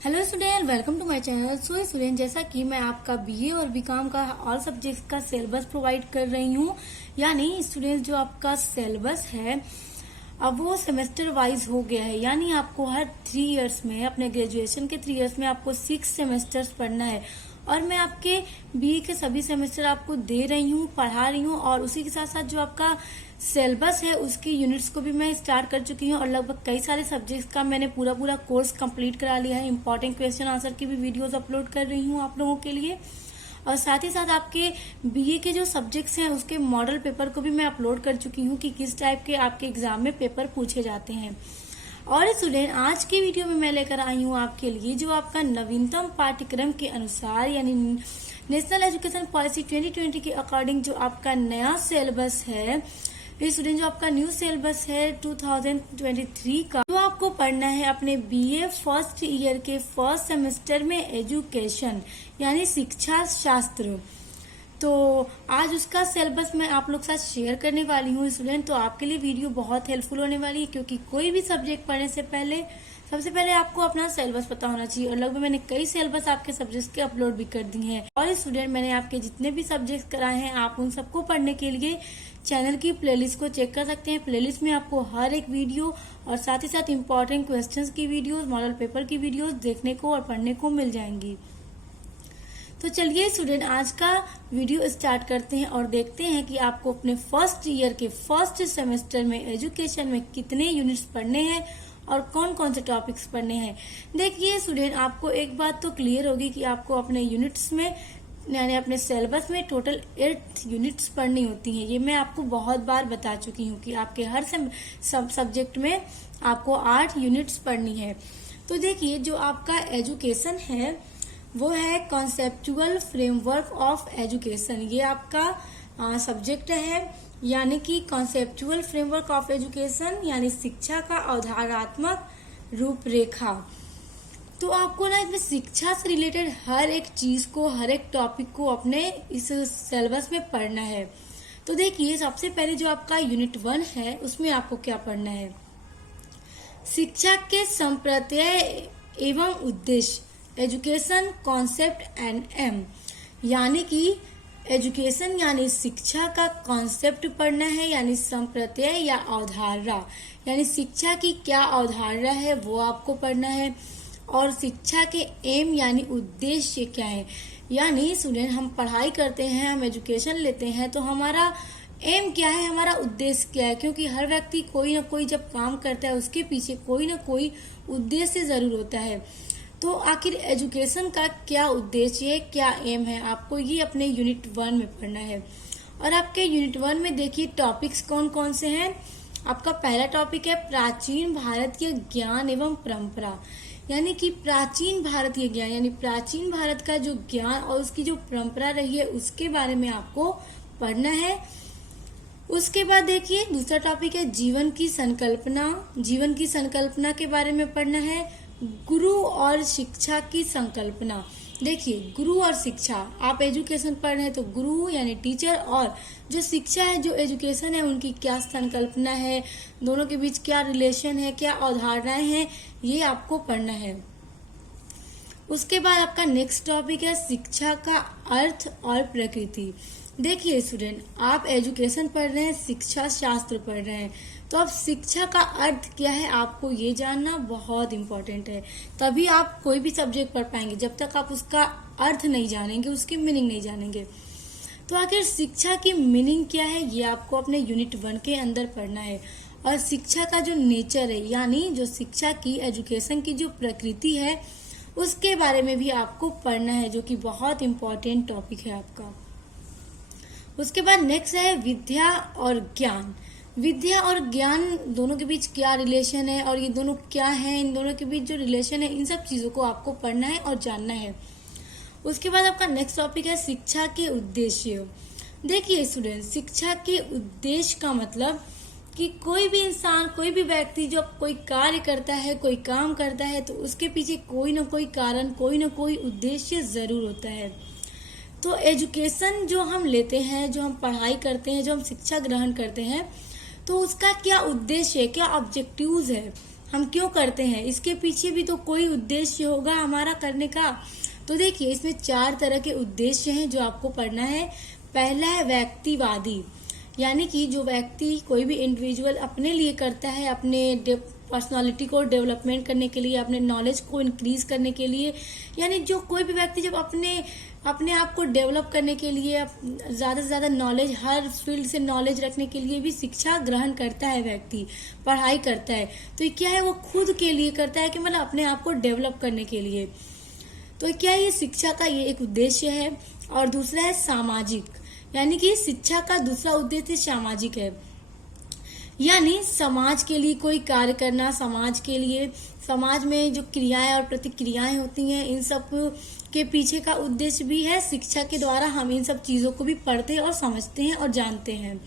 Hello student, welcome to my channel. So student, जैसा कि मैं आपका बीए और बीकॉम का ऑल सब्जेक्ट्स का सिलेबस प्रोवाइड कर रही हूँ, यानी स्टूडेंट जो आपका सिलेबस है अब वो सेमेस्टर वाइज हो गया है। यानी आपको हर 3 इयर्स में, अपने ग्रेजुएशन के 3 इयर्स में आपको 6 सेमेस्टर्स पढ़ना है। और मैं आपके बीए के सभी सेमेस्टर आपको दे रही हूँ, पढ़ा रही हूँ। और उसी के साथ साथ जो आपका सिलेबस है उसकी यूनिट्स को भी मैं स्टार्ट कर चुकी हूँ। और लगभग कई सारे सब्जेक्ट्स का मैंने पूरा कोर्स कंप्लीट करा लिया है। इंपॉर्टेंट क्वेश्चन आंसर की भी वीडियोस अपलोड कर रही हूँ आप लोगों के लिए। और साथ ही साथ आपके बीए के जो सब्जेक्ट्स हैं उसके मॉडल पेपर को भी मैं अपलोड कर चुकी हूँ कि किस टाइप के आपके एग्जाम में पेपर पूछे जाते हैं। और स्टूडेंट, आज की वीडियो में मैं लेकर आई हूँ आपके लिए जो आपका नवीनतम पाठ्यक्रम के अनुसार, यानी नेशनल एजुकेशन पॉलिसी 2020 के अकॉर्डिंग जो आपका नया सिलेबस है, स्टूडेंट जो आपका न्यू सिलेबस है 2023 का, जो आपको पढ़ना है अपने बीए फर्स्ट ईयर के फर्स्ट सेमेस्टर में एजुकेशन यानी शिक्षा शास्त्र। तो आज उसका सिलेबस मैं आप लोग के साथ शेयर करने वाली हूँ स्टूडेंट। तो आपके लिए वीडियो बहुत हेल्पफुल होने वाली है, क्योंकि कोई भी सब्जेक्ट पढ़ने से पहले सबसे पहले आपको अपना सिलेबस पता होना चाहिए। और लगभग मैंने कई सिलेबस आपके सब्जेक्ट्स के अपलोड भी कर दिए हैं। और स्टूडेंट, मैंने आपके जितने भी सब्जेक्ट्स कराए हैं, आप उन सबको पढ़ने के लिए चैनल की प्लेलिस्ट को चेक कर सकते हैं। प्लेलिस्ट में आपको हर एक वीडियो और साथ ही साथ इम्पोर्टेंट क्वेश्चंस की वीडियोस, मॉडल पेपर की वीडियोस देखने को और पढ़ने को मिल जाएंगी। तो चलिए स्टूडेंट, आज का वीडियो स्टार्ट करते हैं और देखते हैं कि आपको अपने फर्स्ट ईयर के फर्स्ट सेमेस्टर में एजुकेशन में कितने यूनिट्स पढ़ने हैं और कौन कौन से टॉपिक्स पढ़ने हैं। देखिए स्टूडेंट, आपको एक बात तो क्लियर होगी कि आपको अपने यूनिट्स में, यानी अपने सिलेबस में टोटल 8 यूनिट्स पढ़नी होती हैं। ये मैं आपको बहुत बार बता चुकी हूँ कि आपके हर सब्जेक्ट में आपको 8 यूनिट्स पढ़नी है। तो देखिए, जो आपका एजुकेशन है वो है कॉन्सेप्चुअल फ्रेमवर्क ऑफ एजुकेशन। ये आपका सब्जेक्ट है, यानी कि कॉन्सेप्चुअल फ्रेमवर्क ऑफ एजुकेशन यानी शिक्षा का अवधारणात्मक रूपरेखा। तो आपको ना इसमें शिक्षा से रिलेटेड हर एक चीज को, हर एक टॉपिक को अपने इस सिलेबस में पढ़ना है। तो देखिए, सबसे पहले जो आपका यूनिट 1 है उसमें आपको क्या पढ़ना है, शिक्षा के संप्रत्यय एवं उद्देश्य, एजुकेशन कॉन्सेप्ट एंड एम। यानी कि एजुकेशन यानी शिक्षा का कॉन्सेप्ट पढ़ना है, यानी संप्रत्यय या अवधारणा, यानी शिक्षा की क्या अवधारणा है वो आपको पढ़ना है। और शिक्षा के एम यानी उद्देश्य क्या है। यानी स्टूडेंट, हम पढ़ाई करते हैं, हम एजुकेशन लेते हैं, तो हमारा एम क्या है, हमारा उद्देश्य क्या है। क्योंकि हर व्यक्ति कोई ना कोई जब काम करता है उसके पीछे कोई ना कोई उद्देश्य जरूर होता है। तो आखिर एजुकेशन का क्या उद्देश्य है, क्या एम है, आपको ये अपने यूनिट 1 में पढ़ना है। और आपके यूनिट 1 में देखिए टॉपिक्स कौन कौन से हैं। आपका पहला टॉपिक है प्राचीन भारतीय ज्ञान एवं परंपरा, यानी कि प्राचीन भारतीय ज्ञान, यानी प्राचीन भारत का जो ज्ञान और उसकी जो परंपरा रही है उसके बारे में आपको पढ़ना है। उसके बाद देखिए दूसरा टॉपिक है जीवन की संकल्पना। जीवन की संकल्पना के बारे में पढ़ना है। गुरु और शिक्षा की संकल्पना। देखिए, गुरु और शिक्षा, आप एजुकेशन पढ़ रहे हैं तो गुरु यानी टीचर, और जो शिक्षा है, जो एजुकेशन है, उनकी क्या संकल्पना है, दोनों के बीच क्या रिलेशन है, क्या अवधारणाएं हैं, ये आपको पढ़ना है। उसके बाद आपका नेक्स्ट टॉपिक है शिक्षा का अर्थ और प्रकृति। देखिए स्टूडेंट, आप एजुकेशन पढ़ रहे हैं, शिक्षा शास्त्र पढ़ रहे हैं, तो अब शिक्षा का अर्थ क्या है आपको ये जानना बहुत इम्पोर्टेंट है। तभी आप कोई भी सब्जेक्ट पढ़ पाएंगे। जब तक आप उसका अर्थ नहीं जानेंगे, उसकी मीनिंग नहीं जानेंगे। तो आखिर शिक्षा की मीनिंग क्या है ये आपको अपने यूनिट 1 के अंदर पढ़ना है। और शिक्षा का जो नेचर है, यानी जो शिक्षा की, एजुकेशन की जो प्रकृति है, उसके बारे में भी आपको पढ़ना है, जो कि बहुत इम्पोर्टेंट टॉपिक है आपका। उसके बाद नेक्स्ट है विद्या और ज्ञान। विद्या और ज्ञान दोनों के बीच क्या रिलेशन है और ये दोनों क्या है, इन दोनों के बीच जो रिलेशन है, इन सब चीजों को आपको पढ़ना है और जानना है। उसके बाद आपका नेक्स्ट टॉपिक है शिक्षा के उद्देश्य। देखिए स्टूडेंट, शिक्षा के उद्देश्य का मतलब कि कोई भी इंसान, कोई भी व्यक्ति जो कोई कार्य करता है, कोई काम करता है, तो उसके पीछे कोई ना कोई कारण, कोई ना कोई उद्देश्य जरूर होता है। तो एजुकेशन जो हम लेते हैं, जो हम पढ़ाई करते हैं, जो हम शिक्षा ग्रहण करते हैं, तो उसका क्या उद्देश्य है, क्या ऑब्जेक्टिव्स है, हम क्यों करते हैं, इसके पीछे भी तो कोई उद्देश्य होगा हमारा करने का। तो देखिए इसमें 4 तरह के उद्देश्य हैं जो आपको पढ़ना है। पहला है व्यक्तिवादी, यानी कि जो व्यक्ति कोई भी इंडिविजुअल अपने लिए करता है, अपने पर्सनालिटी को डेवलपमेंट करने के लिए, अपने नॉलेज को इंक्रीज करने के लिए, यानी जो कोई भी व्यक्ति जब अपने आप को डेवलप करने के लिए, ज्यादा से ज्यादा नॉलेज, हर फील्ड से नॉलेज रखने के लिए भी शिक्षा ग्रहण करता है, व्यक्ति पढ़ाई करता है, तो ये क्या है, वो खुद के लिए करता है कि मतलब अपने आप को डेवलप करने के लिए। तो क्या है, ये शिक्षा का ये एक उद्देश्य है। और दूसरा है सामाजिक, यानी कि शिक्षा का दूसरा उद्देश्य सामाजिक है, यानी समाज के लिए कोई कार्य करना, समाज के लिए, समाज में जो क्रियाएं और प्रतिक्रियाएं होती हैं, इन सब के पीछे का उद्देश्य भी है। शिक्षा के द्वारा हम इन सब चीजों को भी पढ़ते और समझते हैं और जानते हैं।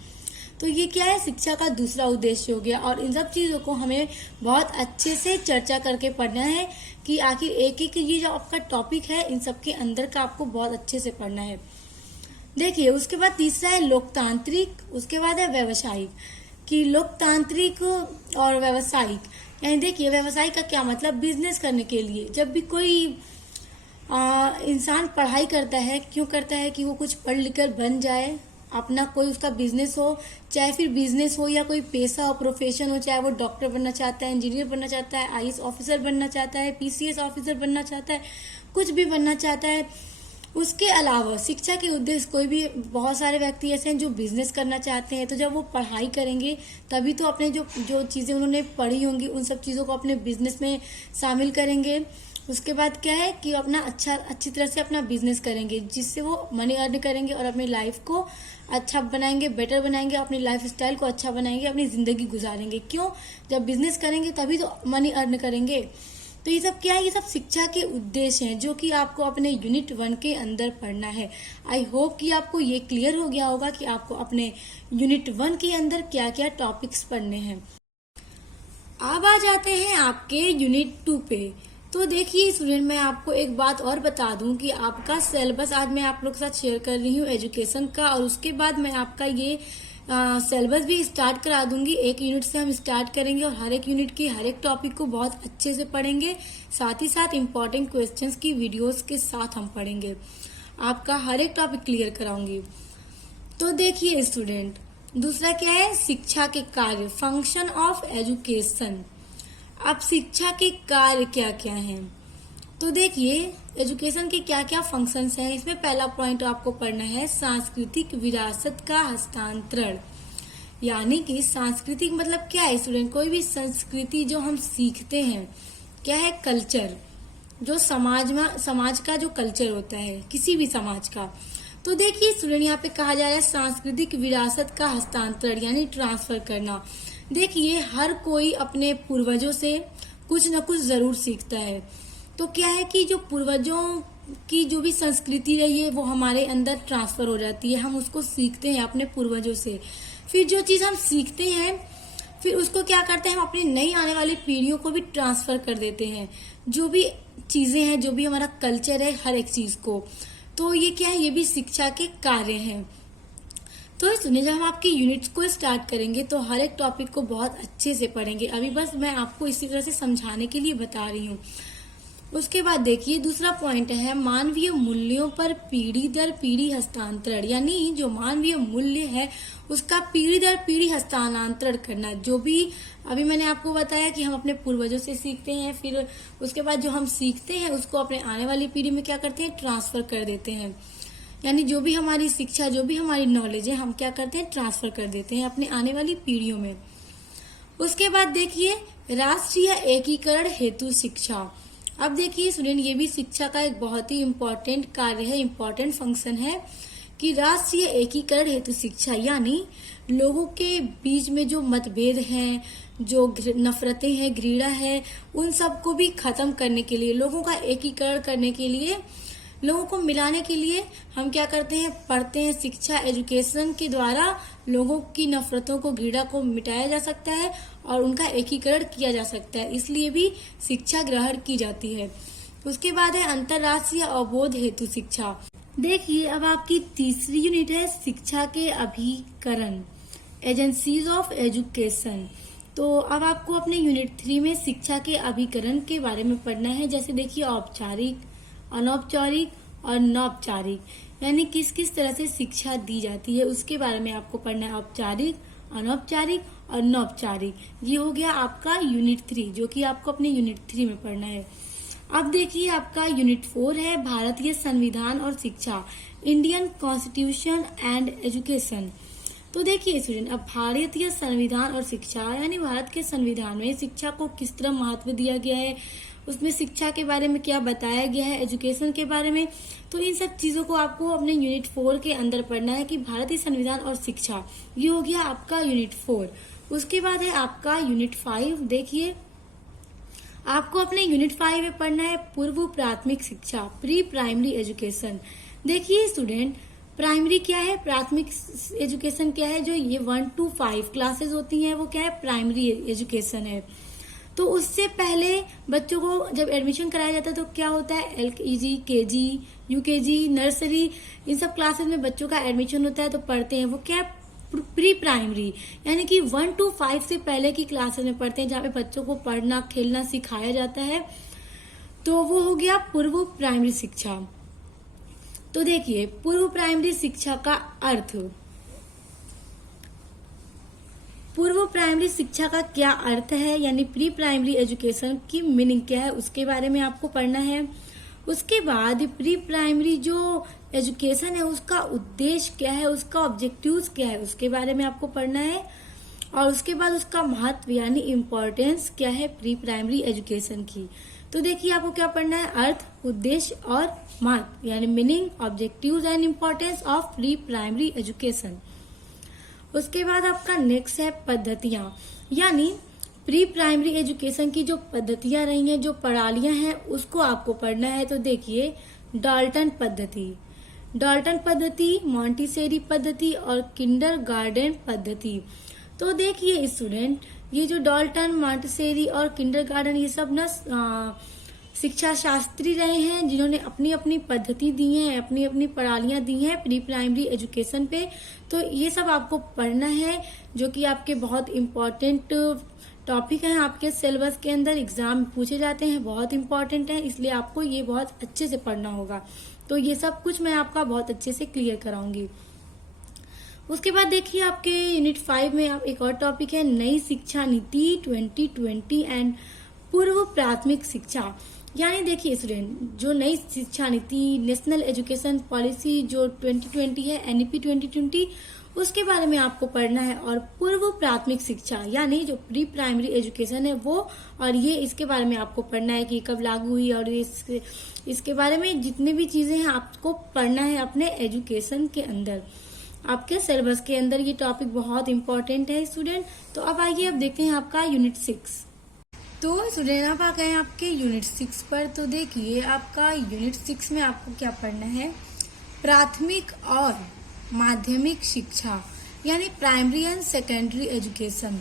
तो ये क्या है, शिक्षा का दूसरा उद्देश्य हो गया। और इन सब चीजों को हमें बहुत अच्छे से चर्चा करके पढ़ना है कि आखिर एक एक ये जो आपका टॉपिक है, इन सब के अंदर का आपको बहुत अच्छे से पढ़ना है। देखिए उसके बाद तीसरा है लोकतांत्रिक, उसके बाद है व्यवसायिक, कि लोकतांत्रिक और व्यवसायिक, यानी देखिए व्यवसायिक का क्या मतलब, बिजनेस करने के लिए। जब भी कोई इंसान पढ़ाई करता है, क्यों करता है, कि वो कुछ पढ़ लिख कर बन जाए, अपना कोई उसका बिजनेस हो, चाहे फिर बिजनेस हो या कोई पेशा हो, प्रोफेशन हो, चाहे वो डॉक्टर बनना चाहता है, इंजीनियर बनना चाहता है, आईएएस ऑफिसर बनना चाहता है, पीसीएस ऑफिसर बनना चाहता है, कुछ भी बनना चाहता है। उसके अलावा शिक्षा के उद्देश्य कोई भी, बहुत सारे व्यक्ति ऐसे हैं जो बिजनेस करना चाहते हैं, तो जब वो पढ़ाई करेंगे तभी तो अपने जो चीजें उन्होंने पढ़ी होंगी उन सब चीजों को अपने बिजनेस में शामिल करेंगे। उसके बाद क्या है कि अपना अच्छी तरह से अपना बिजनेस करेंगे, जिससे वो मनी अर्न करेंगे और अपनी लाइफ को अच्छा बनाएंगे, बेटर बनाएंगे, अपनी लाइफ स्टाइल को अच्छा बनाएंगे, अपनी जिंदगी गुजारेंगे। क्यों, जब बिजनेस करेंगे तभी तो मनी अर्न करेंगे। तो ये सब क्या है, ये सब शिक्षा के उद्देश्य हैं जो कि आपको अपने यूनिट 1 के अंदर पढ़ना है। आई होप कि आपको ये क्लियर हो गया होगा कि आपको अपने यूनिट 1 के अंदर क्या क्या टॉपिक्स पढ़ने हैं। अब आ जाते हैं आपके यूनिट 2 पे। तो देखिए स्टूडेंट, मैं आपको एक बात और बता दूं कि आपका सिलेबस आज मैं आप लोग के साथ शेयर कर रही हूँ एजुकेशन का, और उसके बाद मैं आपका ये सिलेबस भी स्टार्ट करा दूंगी। एक यूनिट से हम स्टार्ट करेंगे और हर एक यूनिट की हर एक टॉपिक को बहुत अच्छे से पढ़ेंगे, साथ ही साथ इम्पोर्टेंट क्वेश्चंस की वीडियोस के साथ हम पढ़ेंगे, आपका हर एक टॉपिक क्लियर कराऊंगी। तो देखिए स्टूडेंट, दूसरा क्या है, शिक्षा के कार्य, फंक्शन ऑफ एजुकेशन। अब शिक्षा के कार्य क्या क्या हैं, तो देखिए एजुकेशन के क्या क्या फंक्शंस हैं। इसमें पहला पॉइंट आपको पढ़ना है सांस्कृतिक विरासत का हस्तांतरण, यानी कि सांस्कृतिक मतलब क्या है स्टूडेंट, कोई भी संस्कृति जो हम सीखते हैं, क्या है, कल्चर, जो समाज का जो कल्चर होता है किसी भी समाज का। तो देखिए स्टूडेंट, यहाँ पे कहा जा रहा है सांस्कृतिक विरासत का हस्तांतरण, यानी ट्रांसफर करना। देखिए हर कोई अपने पूर्वजों से कुछ न कुछ जरूर सीखता है। तो क्या है कि जो पूर्वजों की जो भी संस्कृति रही है वो हमारे अंदर ट्रांसफर हो जाती है, हम उसको सीखते हैं अपने पूर्वजों से। फिर जो चीज हम सीखते हैं फिर उसको क्या करते हैं, हम अपनी नई आने वाली पीढ़ियों को भी ट्रांसफर कर देते हैं, जो भी चीजें हैं, जो भी हमारा कल्चर है, हर एक चीज को। तो ये क्या है, ये भी शिक्षा के कार्य हैं। तो सुनिए, जब हम आपके यूनिट्स को स्टार्ट करेंगे तो हर एक टॉपिक को बहुत अच्छे से पढ़ेंगे। अभी बस मैं आपको इसी तरह से समझाने के लिए बता रही हूँ। उसके बाद देखिए दूसरा पॉइंट है मानवीय मूल्यों पर पीढ़ी दर पीढ़ी हस्तांतरण, यानी जो मानवीय मूल्य है उसका पीढ़ी दर पीढ़ी हस्तांतरण करना। जो भी अभी मैंने आपको बताया कि हम अपने पूर्वजों से सीखते हैं, फिर उसके बाद जो हम सीखते हैं उसको अपने आने वाली पीढ़ी में क्या करते हैं, ट्रांसफर कर देते हैं। यानी जो भी हमारी शिक्षा, जो भी हमारी नॉलेज है, हम क्या करते हैं, ट्रांसफर कर देते हैं अपने आने वाली पीढ़ियों में। उसके बाद देखिए राष्ट्रीय एकीकरण हेतु शिक्षा। अब देखिए स्टूडेंट, ये भी शिक्षा का एक बहुत ही इम्पोर्टेंट कार्य है, इम्पोर्टेंट फंक्शन है कि राष्ट्रीय एकीकरण हेतु शिक्षा, यानी लोगों के बीच में जो मतभेद हैं, जो नफरतें हैं, घृणा है, उन सबको भी खत्म करने के लिए, लोगों का एकीकरण करने के लिए, लोगों को मिलाने के लिए हम क्या करते हैं, पढ़ते हैं। शिक्षा, एजुकेशन के द्वारा लोगों की नफरतों को, घृणा को मिटाया जा सकता है और उनका एकीकरण किया जा सकता है, इसलिए भी शिक्षा ग्रहण की जाती है। उसके बाद है अंतर्राष्ट्रीय अवबोध हेतु शिक्षा। देखिए अब आपकी तीसरी यूनिट है शिक्षा के अभिकरण, एजेंसीज ऑफ एजुकेशन। तो अब आपको अपने यूनिट 3 में शिक्षा के अभिकरण के बारे में पढ़ना है। जैसे देखिए औपचारिक, अनौपचारिक और नौपचारिक, यानी किस किस तरह से शिक्षा दी जाती है उसके बारे में आपको पढ़ना है। औपचारिक, अनौपचारिक और नौपचारिक, ये हो गया आपका यूनिट 3, जो कि आपको अपने यूनिट 3 में पढ़ना है। अब देखिए आपका यूनिट 4 है भारतीय संविधान और शिक्षा, इंडियन कॉन्स्टिट्यूशन एंड एजुकेशन। तो देखिए स्टूडेंट, अब भारतीय संविधान और शिक्षा यानी भारत के संविधान में शिक्षा को किस तरह महत्व दिया गया है, उसमें शिक्षा के बारे में क्या बताया गया है, एजुकेशन के बारे में, तो इन सब चीजों को आपको अपने यूनिट 4 के अंदर पढ़ना है कि भारतीय संविधान और शिक्षा, ये हो गया आपका यूनिट 4। उसके बाद है आपका यूनिट 5। देखिए आपको अपने यूनिट 5 में पढ़ना है पूर्व प्राथमिक शिक्षा, प्री प्राइमरी एजुकेशन। देखिए स्टूडेंट, प्राइमरी क्या है, प्राथमिक एजुकेशन क्या है, जो ये 1 to 5 क्लासेस होती हैं वो क्या है, प्राइमरी एजुकेशन है। तो उससे पहले बच्चों को जब एडमिशन कराया जाता है तो क्या होता है, LKG, KG, UKG, नर्सरी, इन सब क्लासेस में बच्चों का एडमिशन होता है तो पढ़ते हैं वो क्या है, प्री प्राइमरी, यानी कि 1 to 5 से पहले की क्लासेस में पढ़ते हैं जहाँ पे बच्चों को पढ़ना खेलना सिखाया जाता है, तो वो हो गया पूर्व प्राइमरी शिक्षा। तो देखिए पूर्व प्राइमरी शिक्षा का अर्थ, पूर्व प्राइमरी शिक्षा का क्या अर्थ है, यानी प्री प्राइमरी एजुकेशन की मीनिंग क्या है उसके बारे में आपको पढ़ना है। उसके बाद प्री प्राइमरी जो एजुकेशन है उसका उद्देश्य क्या है, उसका ऑब्जेक्टिव्स क्या है उसके बारे में आपको पढ़ना है। और उसके बाद उसका महत्व यानी इम्पोर्टेंस क्या है प्री प्राइमरी एजुकेशन की। तो देखिए आपको क्या पढ़ना है, अर्थ, उद्देश्य और महत्व यानी meaning, objectives and importance of pre primary education. उसके बाद आपका नेक्स्ट है पद्धतियां, यानी प्री प्राइमरी एजुकेशन की जो पद्धतियां रही हैं, जो प्रणालियां हैं, उसको आपको पढ़ना है। तो देखिए डाल्टन पद्धति, डाल्टन पद्धति, मॉन्टेसरी पद्धति और किंडरगार्टन पद्धति। तो देखिए स्टूडेंट, ये जो डाल्टन, मॉन्टेसरी और किंडरगार्टन, ये सब ना शिक्षा शास्त्री रहे हैं जिन्होंने अपनी अपनी पद्धति दी है, अपनी अपनी प्रणालियां दी हैं प्री प्राइमरी एजुकेशन पे। तो ये सब आपको पढ़ना है, जो कि आपके बहुत इम्पोर्टेंट टॉपिक हैं, आपके सिलेबस के अंदर एग्जाम में पूछे जाते हैं, बहुत इंपॉर्टेंट है, इसलिए आपको ये बहुत अच्छे से पढ़ना होगा। तो ये सब कुछ मैं आपका बहुत अच्छे से क्लियर कराऊंगी। उसके बाद देखिए आपके यूनिट 5 में एक और टॉपिक है नई शिक्षा नीति 2020 एंड पूर्व प्राथमिक शिक्षा। यानी देखिए स्टूडेंट, जो नई शिक्षा नीति, नेशनल एजुकेशन पॉलिसी जो 2020 है, NEP 2020, उसके बारे में आपको पढ़ना है। और पूर्व प्राथमिक शिक्षा यानी जो प्री प्राइमरी एजुकेशन है वो, और ये इसके बारे में आपको पढ़ना है कि कब लागू हुई, और इसके बारे में जितने भी चीजें हैं आपको पढ़ना है अपने एजुकेशन के अंदर, आपके सिलेबस के अंदर। ये टॉपिक बहुत इंपॉर्टेंट है स्टूडेंट। तो अब आइए अब देखते हैं आपका यूनिट 6। तो स्टूडेंट आप आ गए आपके यूनिट 6 पर। तो देखिए आपका यूनिट 6 में आपको क्या पढ़ना है, प्राथमिक और माध्यमिक शिक्षा यानी प्राइमरी एंड सेकेंडरी एजुकेशन।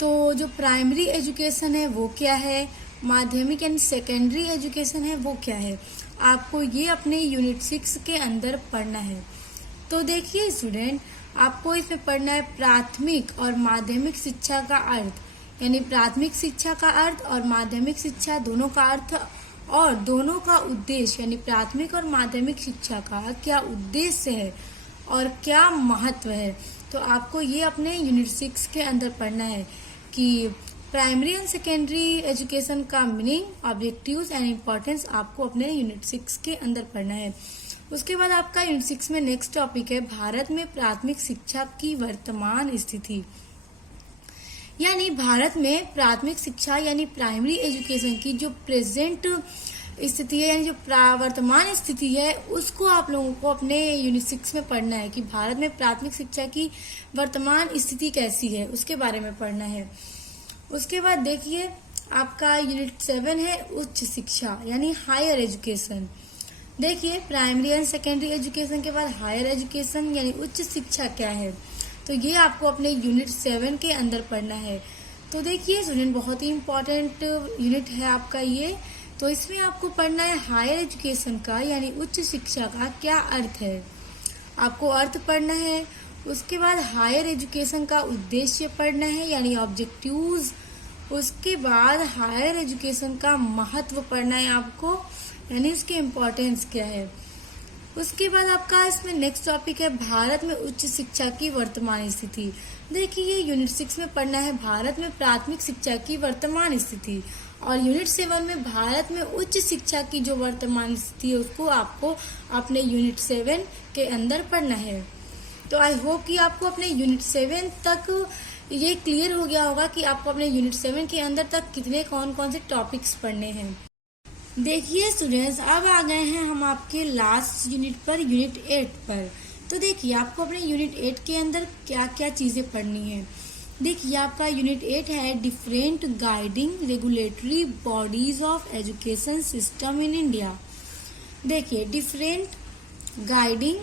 तो जो प्राइमरी एजुकेशन है वो क्या है, माध्यमिक एंड सेकेंडरी एजुकेशन है वो क्या है, आपको ये अपने यूनिट 6 के अंदर पढ़ना है। तो देखिए स्टूडेंट, आपको इसमें पढ़ना है प्राथमिक और माध्यमिक शिक्षा का अर्थ, यानी प्राथमिक शिक्षा का अर्थ और माध्यमिक शिक्षा दोनों का अर्थ और दोनों का उद्देश्य, यानी प्राथमिक और माध्यमिक शिक्षा का क्या उद्देश्य है और क्या महत्व है। तो आपको ये अपने यूनिट 6 के अंदर पढ़ना है कि प्राइमरी एंड सेकेंडरी एजुकेशन का मीनिंग, ऑब्जेक्टिव्स एंड इम्पोर्टेंस आपको अपने यूनिट 6 के अंदर पढ़ना है। उसके बाद आपका यूनिट 6 में नेक्स्ट टॉपिक है भारत में प्राथमिक शिक्षा की वर्तमान स्थिति। यानी भारत में प्राथमिक शिक्षा यानी प्राइमरी एजुकेशन की जो प्रेजेंट स्थिति है, यानी जो वर्तमान स्थिति है, उसको आप लोगों को अपने यूनिट 6 में पढ़ना है कि भारत में प्राथमिक शिक्षा की वर्तमान स्थिति कैसी है, उसके बारे में पढ़ना है। उसके बाद देखिए आपका यूनिट 7 है उच्च शिक्षा यानी हायर एजुकेशन। देखिए प्राइमरी एंड सेकेंडरी एजुकेशन के बाद हायर एजुकेशन यानी उच्च शिक्षा क्या है, तो ये आपको अपने यूनिट 7 के अंदर पढ़ना है। तो देखिए स्टूडेंट, बहुत ही इम्पोर्टेंट यूनिट है आपका ये। तो इसमें आपको पढ़ना है हायर एजुकेशन का यानी उच्च शिक्षा का क्या अर्थ है, आपको अर्थ पढ़ना है। उसके बाद हायर एजुकेशन का उद्देश्य पढ़ना है यानी ऑब्जेक्टिव्स। उसके बाद हायर एजुकेशन का महत्व पढ़ना है आपको यानी उसकी इम्पोर्टेंस क्या है। उसके बाद आपका इसमें नेक्स्ट टॉपिक है भारत में उच्च शिक्षा की वर्तमान स्थिति। देखिए ये यूनिट 6 में पढ़ना है भारत में प्राथमिक शिक्षा की वर्तमान स्थिति, और यूनिट 7 में भारत में उच्च शिक्षा की जो वर्तमान स्थिति है उसको आपको अपने यूनिट 7 के अंदर पढ़ना है। तो आई होप कि आपको अपने यूनिट 7 तक ये क्लियर हो गया होगा कि आपको अपने यूनिट 7 के अंदर तक कितने कौन कौन से टॉपिक्स पढ़ने हैं। देखिए स्टूडेंट्स, अब आ गए हैं हम आपके लास्ट यूनिट पर, यूनिट 8 पर। तो देखिए आपको अपने यूनिट 8 के अंदर क्या क्या चीजें पढ़नी है। देखिए आपका यूनिट 8 है different guiding regulatory bodies of education system in India. देखिए डिफरेंट गाइडिंग,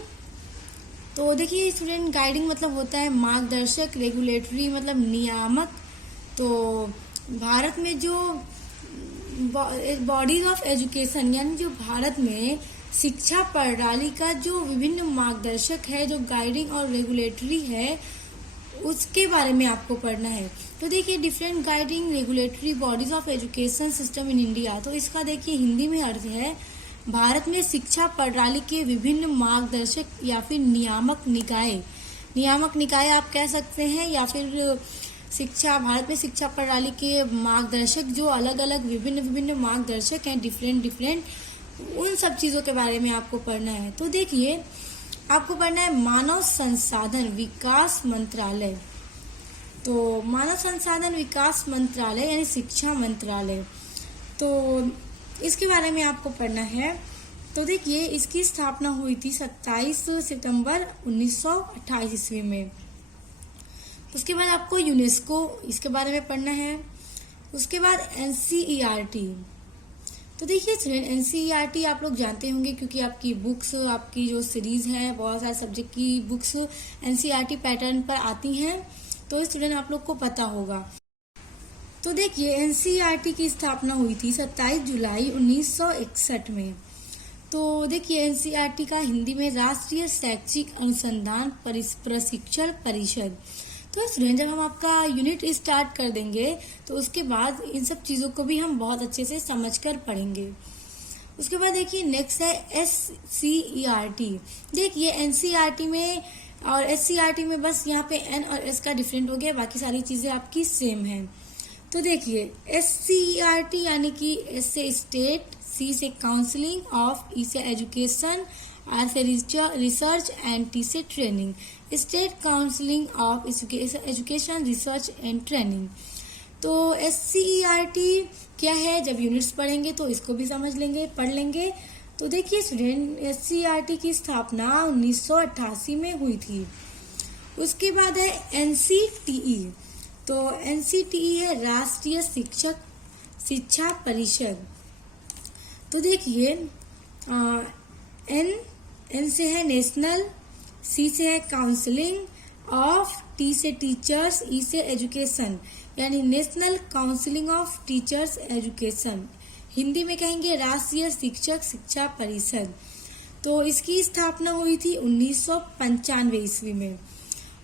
तो देखिए स्टूडेंट गाइडिंग मतलब होता है मार्गदर्शक, रेगुलेटरी मतलब नियामक। तो भारत में जो बॉडीज ऑफ एजुकेशन यानी जो भारत में शिक्षा प्रणाली का जो विभिन्न मार्गदर्शक है, जो गाइडिंग और रेगुलेटरी है, उसके बारे में आपको पढ़ना है। तो देखिए different guiding regulatory bodies of education system in India, तो इसका देखिए हिंदी में अर्थ है भारत में शिक्षा प्रणाली के विभिन्न मार्गदर्शक या फिर नियामक निकाय। नियामक निकाय आप कह सकते हैं, या फिर शिक्षा भारत में शिक्षा प्रणाली के मार्गदर्शक जो अलग अलग विभिन्न मार्गदर्शक हैं, डिफरेंट, उन सब चीजों के बारे में आपको पढ़ना है। तो देखिए आपको पढ़ना है मानव संसाधन विकास मंत्रालय। तो मानव संसाधन विकास मंत्रालय यानी शिक्षा मंत्रालय, तो इसके बारे में आपको पढ़ना है। तो देखिए इसकी स्थापना हुई थी 27 सितंबर 1928 ईस्वी में। उसके बाद आपको यूनेस्को इसके बारे में पढ़ना है। उसके बाद एनसीईआरटी। तो देखिए स्टूडेंट एनसीईआरटी आप लोग जानते होंगे क्योंकि आपकी बुक्स, आपकी जो सीरीज है, बहुत सारे सब्जेक्ट की बुक्स एनसीईआरटी पैटर्न पर आती हैं, तो स्टूडेंट आप लोग को पता होगा। तो देखिए एनसीईआरटी की स्थापना हुई थी 27 जुलाई 1961 में। तो देखिए एनसीईआरटी का हिंदी में राष्ट्रीय शैक्षिक अनुसंधान प्रशिक्षण परिषद। तो स्टूडेंट जब हम आपका यूनिट स्टार्ट कर देंगे तो उसके बाद इन सब चीजों को भी हम बहुत अच्छे से समझकर पढ़ेंगे। उसके बाद देखिए नेक्स्ट है एससीईआरटी। देखिए एनसीईआरटी में और एससीईआरटी में बस यहाँ पे एन और एस का डिफरेंट हो गया, बाकी सारी चीजें आपकी सेम है। तो देखिए एससीईआरटी यानी कि एस से स्टेट, सी से काउंसलिंग, ऑफ, ई से एजुकेशन, आर से रिसर्च एंड टी से training. State counselling of education research and training. तो एससीईआरटी क्या है, जब यूनिट्स पढ़ेंगे तो इसको भी समझ लेंगे, पढ़ लेंगे। तो देखिए स्टूडेंट एससीईआरटी की स्थापना 1988 में हुई थी। उसके बाद है एनसीटीई। तो एनसीटीई है राष्ट्रीय शिक्षा परिषद। तो देखिए एन से है नेशनल, सी से है काउंसलिंग, ऑफ, टी से टीचर्स, ई से एजुकेशन यानी national counselling of teachers education. Hindi में कहेंगे राष्ट्रीय शिक्षक शिक्षा परिषद। तो इसकी स्थापना हुई थी 1995 ईस्वी में।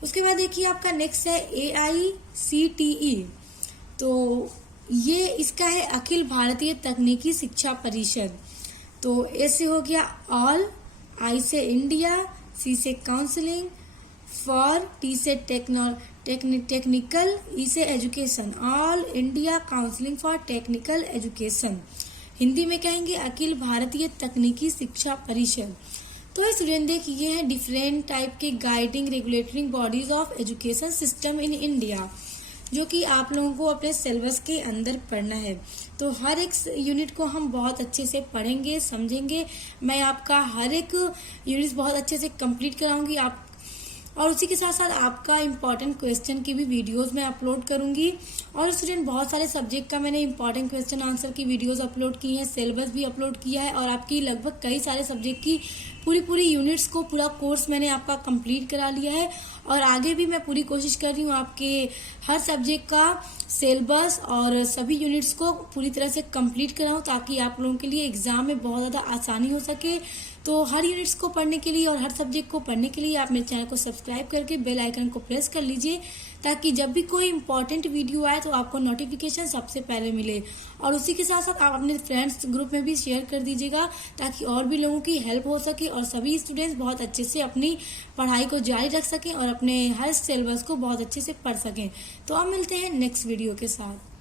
उसके बाद देखिए आपका नेक्स्ट है AICTE। तो ये इसका है अखिल भारतीय तकनीकी शिक्षा परिषद। तो ए से हो गया ऑल, आई से इंडिया, सी से काउंसलिंग, फॉर, टी से टेक्निकल, ई से education, all India counselling for technical education. Hindi में कहेंगे अखिल भारतीय तकनीकी शिक्षा परिषद। तो स्टूडेंट देखिए ये है डिफरेंट टाइप के guiding regulatering bodies of education system in India, जो कि आप लोगों को अपने सिलेबस के अंदर पढ़ना है। तो हर एक यूनिट को हम बहुत अच्छे से पढ़ेंगे, समझेंगे। मैं आपका हर एक यूनिट बहुत अच्छे से कंप्लीट कराऊंगी आप, और उसी के साथ साथ आपका इम्पोर्टेंट क्वेश्चन की भी वीडियोस मैं अपलोड करूंगी। और स्टूडेंट बहुत सारे सब्जेक्ट का मैंने इम्पोर्टेंट क्वेश्चन आंसर की वीडियोस अपलोड की हैं, सिलेबस भी अपलोड किया है, और आपकी लगभग कई सारे सब्जेक्ट की पूरी यूनिट्स को पूरा कोर्स मैंने आपका कंप्लीट करा लिया है। और आगे भी मैं पूरी कोशिश कर रही हूँ आपके हर सब्जेक्ट का सिलेबस और सभी यूनिट्स को पूरी तरह से कंप्लीट कराऊं, ताकि आप लोगों के लिए एग्जाम में बहुत ज़्यादा आसानी हो सके। तो हर यूनिट्स को पढ़ने के लिए और हर सब्जेक्ट को पढ़ने के लिए आप मेरे चैनल को सब्सक्राइब सब्सक्राइब करके बेल आइकन को प्रेस कर लीजिए, ताकि जब भी कोई इंपॉर्टेंट वीडियो आए तो आपको नोटिफिकेशन सबसे पहले मिले। और उसी के साथ साथ आप अपने फ्रेंड्स ग्रुप में भी शेयर कर दीजिएगा, ताकि और भी लोगों की हेल्प हो सके और सभी स्टूडेंट्स बहुत अच्छे से अपनी पढ़ाई को जारी रख सकें और अपने हर सिलेबस को बहुत अच्छे से पढ़ सकें। तो अब मिलते हैं नेक्स्ट वीडियो के साथ।